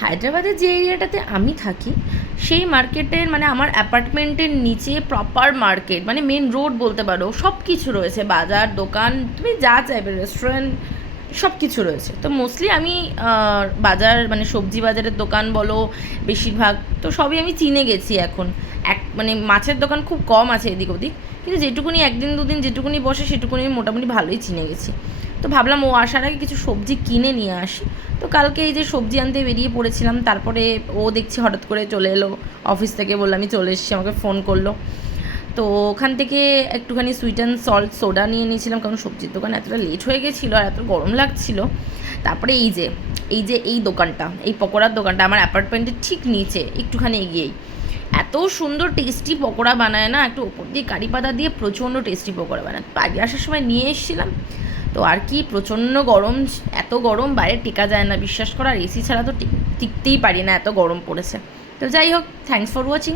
হায়দ্রাবাদের যে এরিয়াটাতে আমি থাকি সেই মার্কেটের মানে আমার অ্যাপার্টমেন্টের নিচে প্রপার মার্কেট, মানে মেন রোড বলতে পারো, সব কিছু রয়েছে, বাজার দোকান তুমি যা চাইবে, রেস্টুরেন্ট, সব কিছু রয়েছে। তো মোস্টলি আমি বাজার মানে সবজি বাজারের দোকান বলো, বেশিরভাগ তো সবই আমি চিনে গেছি এখন। মানে মাছের দোকান খুব কম আছে এদিক ওদিক, কিন্তু যেটুকুনি একদিন দুদিন যেটুকুনি বসে সেটুকুনি আমি মোটামুটি ভালোই চিনে গেছি। তো ভাবলাম ও আসার আগে কিছু সবজি কিনে নিয়ে আসি। তো কালকে এই যে সবজি আনতে বেরিয়ে পড়েছিলাম, তারপরে ও দেখছি হঠাৎ করে চলে এলো অফিস থেকে, বললাম আমি চলে এসেছি, আমাকে ফোন করলো। তো ওখান থেকে একটুখানি সুইট অ্যান্ড সল্ট সোডা নিয়ে নিয়েছিলাম, কারণ সবজির দোকান এতটা লেট হয়ে গেছিলো আর এত গরম লাগছিল। তারপরে এই দোকানটা, এই পকোড়ার দোকানটা আমার অ্যাপার্টমেন্টের ঠিক নিচে একটুখানি এগিয়েই এত সুন্দর টেস্টি পকোড়া বানায় না, একটু ওপর দিয়ে কারি পাতা দিয়ে প্রচণ্ড টেস্টি পকোড়া বানায়। বাড়ি আসার সময় নিয়ে এসেছিলাম। তো আর কি প্রচণ্ড গরম, এত গরম বাইরে টেকা যায় না, বিশ্বাস করার এসি ছাড়া তো টিকতেই পারি না, এত গরম পড়েছে। তো যাই হোক, থ্যাঙ্কস ফর ওয়াচিং।